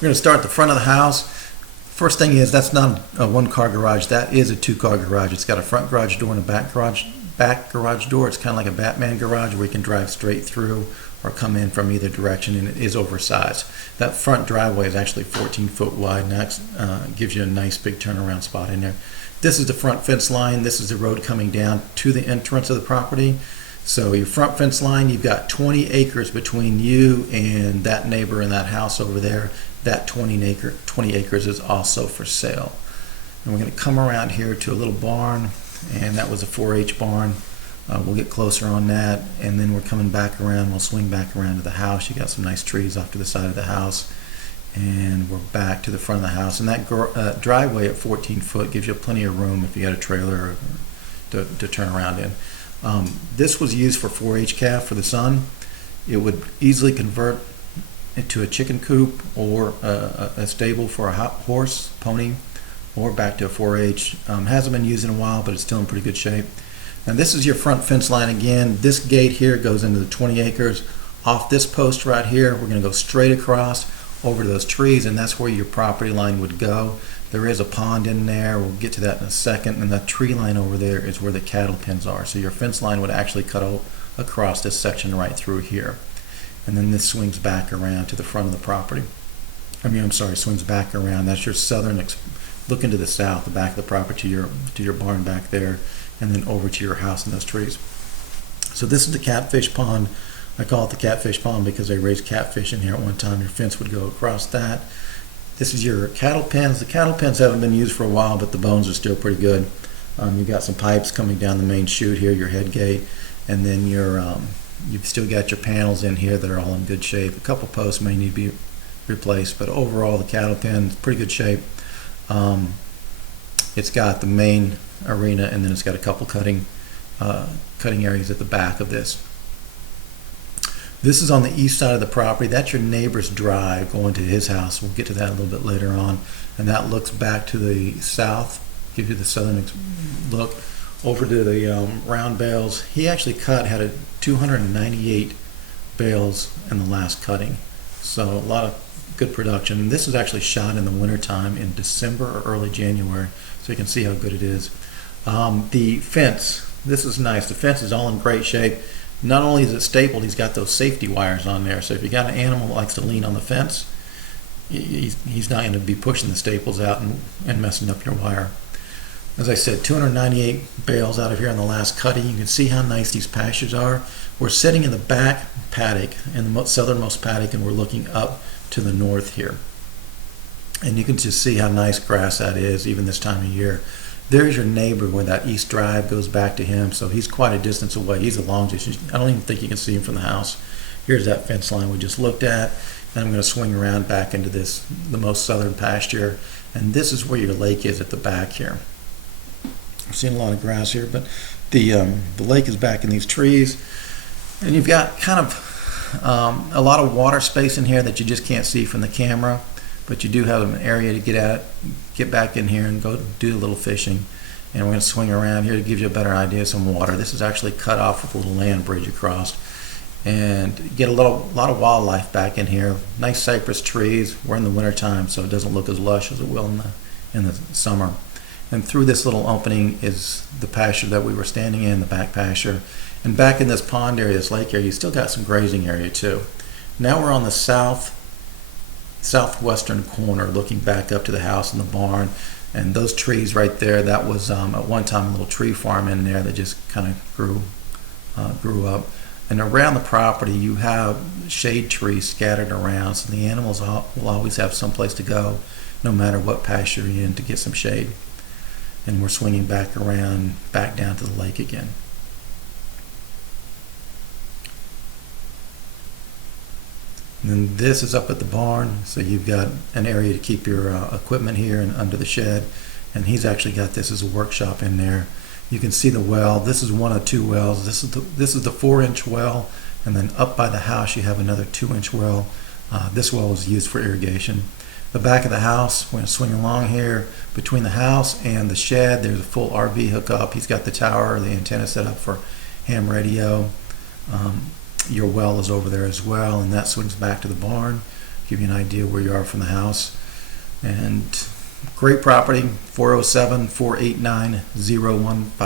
We're going to start at the front of the house. First thing is, that's not a one-car garage. That is a two-car garage. It's got a front garage door and a back garage door. It's kind of like a Batman garage where you can drive straight through or come in from either direction, and it is oversized. That front driveway is actually 14 foot wide, and that gives you a nice big turnaround spot in there. This is the front fence line. This is the road coming down to the entrance of the property. So your front fence line, you've got 20 acres between you and that neighbor in that house over there. That 20 acres is also for sale. And we're going to come around here to a little barn, and that was a 4-H barn. We'll get closer on that, and then we're coming back around. We'll swing back around to the house. You got some nice trees off to the side of the house, and we're back to the front of the house. And that driveway at 14 foot gives you plenty of room if you got a trailer to turn around in. This was used for 4-H calf for the son. It would easily convert into a chicken coop or a stable for a horse, pony, or back to a 4-H. Hasn't been used in a while, but it's still in pretty good shape. And this is your front fence line again. This gate here goes into the 20 acres. Off this post right here, we're going to go straight across over to those trees, and that's where your property line would go. There is a pond in there. We'll get to that in a second. And that tree line over there is where the cattle pens are. So your fence line would actually cut across this section right through here. And then this swings back around to the front of the property. Swings back around. That's your southern, looking to the south, the back of the property to your barn back there, and then over to your house and those trees. So this is the catfish pond. I call it the catfish pond because they raised catfish in here at one time. Your fence would go across that. This is your cattle pens. The cattle pens haven't been used for a while, but the bones are still pretty good. You've got some pipes coming down the main chute here, your head gate, and then you've still got your panels in here that are all in good shape. A couple posts may need to be replaced, but overall the cattle pen is pretty good shape. It's got the main arena, and then it's got a couple cutting areas at the back of this. This is on the east side of the property. That's your neighbor's drive going to his house. We'll get to that a little bit later on. And that looks back to the south, gives you the southern look. Over to the round bales. He actually had 298 bales in the last cutting. So a lot of good production. And this is actually shot in the wintertime in December or early January. So you can see how good it is. The fence, this is nice. The fence is all in great shape. Not only is it stapled, he's got those safety wires on there. So if you got an animal that likes to lean on the fence, he's not going to be pushing the staples out and messing up your wire. As I said, 298 bales out of here on the last cutting. You can see how nice these pastures are. We're sitting in the back paddock, in the southernmost paddock, and we're looking up to the north here. And you can just see how nice grass that is, even this time of year. There's your neighbor where that east drive goes back to him, so he's quite a distance away. He's a long distance. I don't even think you can see him from the house. Here's that fence line we just looked at, and I'm going to swing around back into the most southern pasture, and this is where your lake is at the back here. I'm seeing a lot of grass here, but the lake is back in these trees, and you've got kind of a lot of water space in here that you just can't see from the camera. But you do have an area to get back in here and go do a little fishing. And we're going to swing around here to give you a better idea of some water. This is actually cut off with a little land bridge across. And get a lot of wildlife back in here. Nice cypress trees. We're in the wintertime, so it doesn't look as lush as it will in the summer. And through this little opening is the pasture that we were standing in, the back pasture. And back in this pond area, this lake area, you still got some grazing area too. Now we're on the southwestern corner, looking back up to the house and the barn, and those trees right there, that was at one time a little tree farm in there that just kind of grew up. And around the property you have shade trees scattered around, so the animals will always have someplace to go no matter what pasture you're in to get some shade. And we're swinging back around, back down to the lake again. And then this is up at the barn, so you've got an area to keep your equipment here and under the shed. And he's actually got this as a workshop in there. You can see the well. This is one of two wells. This is the 4-inch well, and then up by the house you have another 2-inch well. This well was used for irrigation. The back of the house, we're going to swing along here. Between the house and the shed, there's a full RV hookup. He's got the tower, the antenna set up for ham radio. Your well is over there as well, and that swings back to the barn. give you an idea where you are from the house. And great property, 407-489-0155.